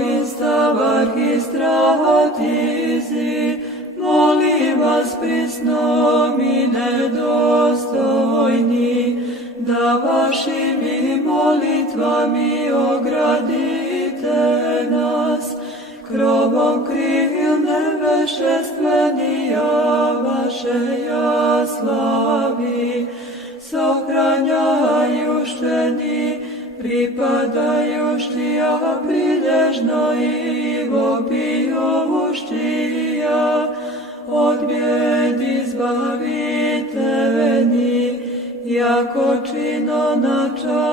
doista arhistratizi, molim vas prisnom i nedostojni, da vašim molitvami ogradite nas, krovom krilne vešestvenija vaše ja slavi, sohranjajušteni, pripadajuštija prilježno i vopijuštija, od bijedi izbaviteni, jako čino načal